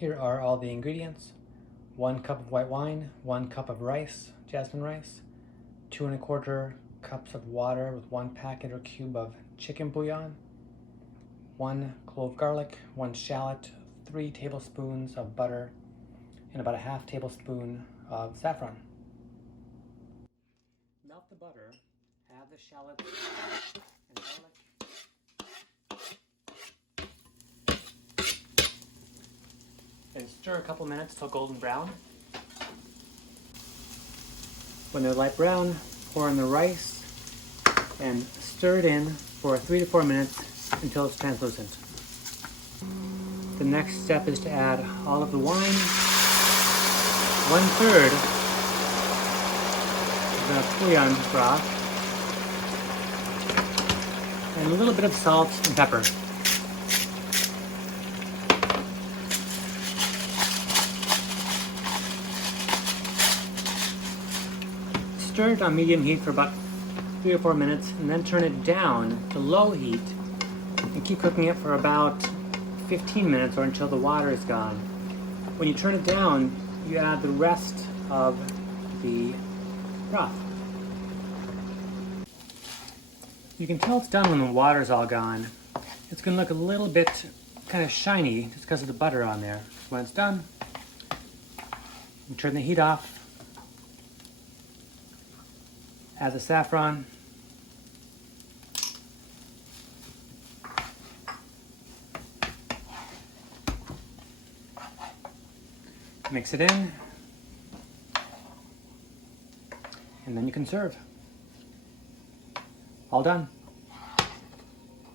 Here are all the ingredients. 1 cup of white wine, 1 cup of rice, jasmine rice, 2 1/4 cups of water with 1 packet or cube of chicken bouillon, 1 clove garlic, 1 shallot, 3 tablespoons of butter, and about a half tablespoon of saffron. Melt the butter, add the shallots and garlic. Then stir a couple minutes till golden brown. When they're light brown, pour in the rice and stir it in for 3 to 4 minutes until it's translucent. The next step is to add all of the wine, 1/3 of the bouillon broth, and a little bit of salt and pepper. Stir it on medium heat for about 3 or 4 minutes and then turn it down to low heat and keep cooking it for about 15 minutes or until the water is gone. When you turn it down, you add the rest of the broth. You can tell it's done when the water's all gone. It's going to look a little bit kind of shiny just because of the butter on there. When it's done, you turn the heat off. Add the saffron. Mix it in. And then you can serve. All done.